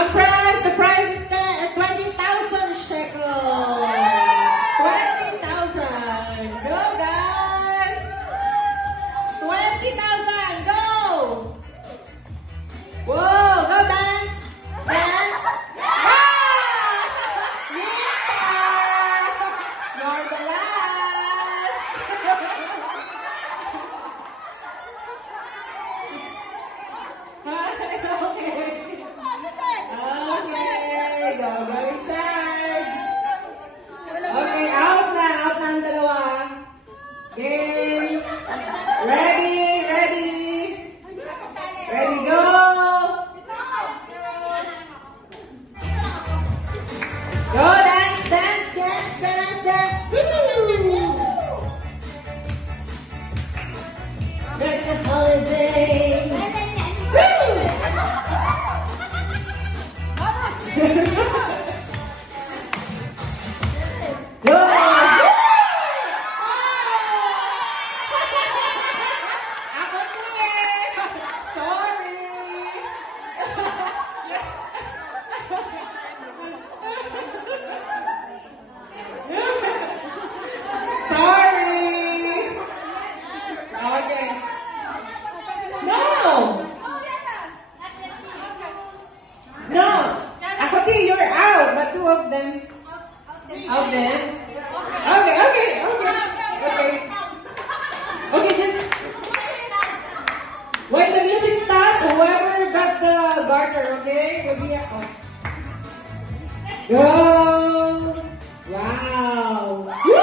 The prize is 20,000 shekels. 20,000. Go, guys. 20,000. Go. Whoa, go dance. Dance. Ah! Yeah. You're the last. Okay. Okay, go inside. Okay, out na ang dalawa. Game. Ready, go. Go, dance. Woo! It's a holiday. Go! Ako ni. Sorry. Sorry. Okay. No. Ako ti, you're out. But two of them. Out then. Okay, just when the music stops, whoever got the garter, okay, will be out. Go! Wow! Woo!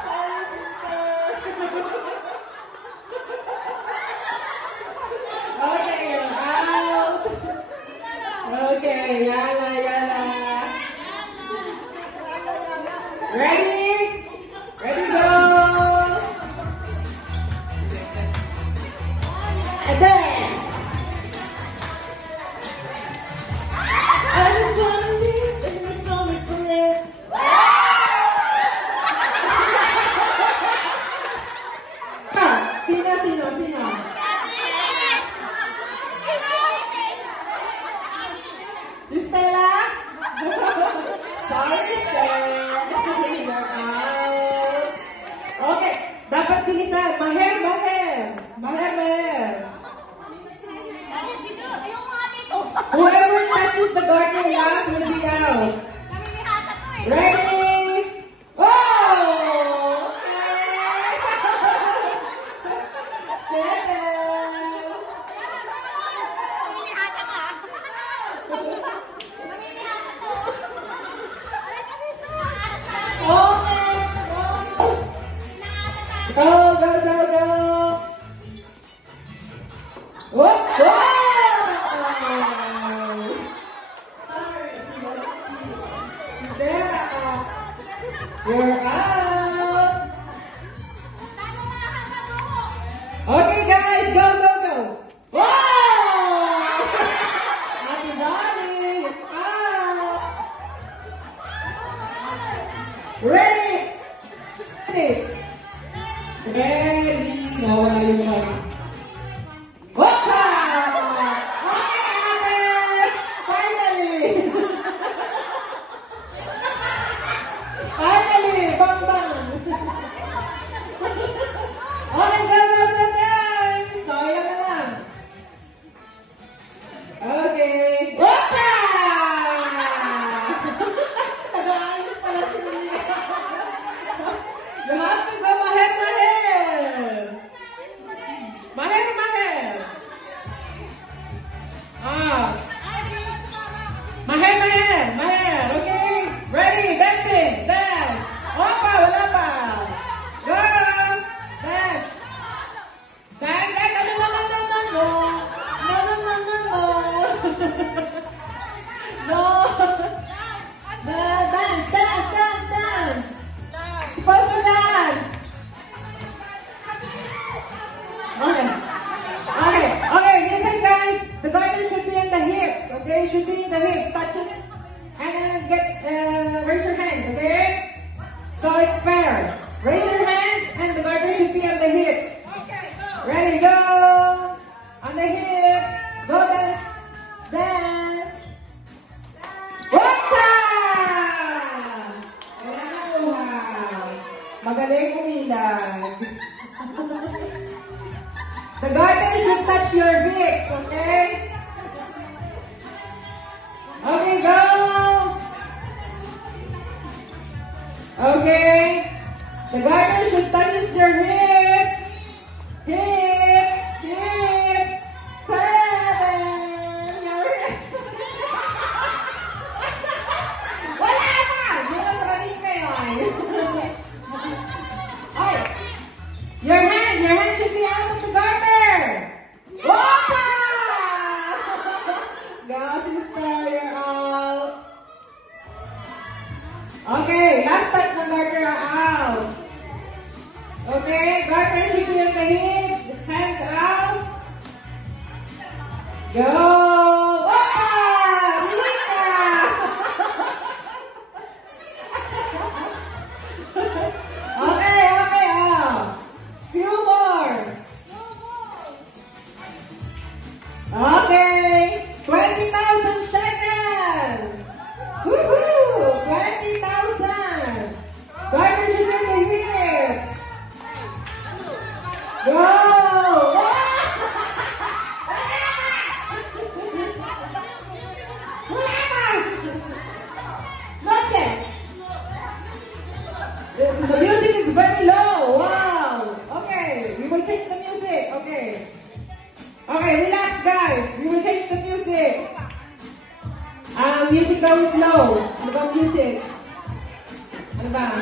Sorry, sister. Okay, you're out. Okay, yala. Ready, go! Dance! I'm sorry, I'm sorry for it. Sino? Si Stella? Sorry, Stella. You're out. Okay, dapat bilisan. Maher. Whoever touches the garden last will be out. Ready? Oh! Go. Whoa! Sorry. There. touch your hips, okay? Okay, go! Okay. The garter should touch your hips. Hips, hips. 7. Wala na! Maraming kayo ay. Ay! Your hand should be out of the garter. Opa! Go, sister, you're out. Okay, last touch ng garter out. Okay, garter should be on the hips, hands out. Go! Opa! Rika! Okay, few more. Okay, 20,000 seconds. Woohoo! 20,000. Garter should be on the hips. Go! Not yet. The music is very low. Wow. Okay, we will change the music. Okay. Okay, relax guys. We will change the music. Music daw is low. Ano ba music? Ano ba?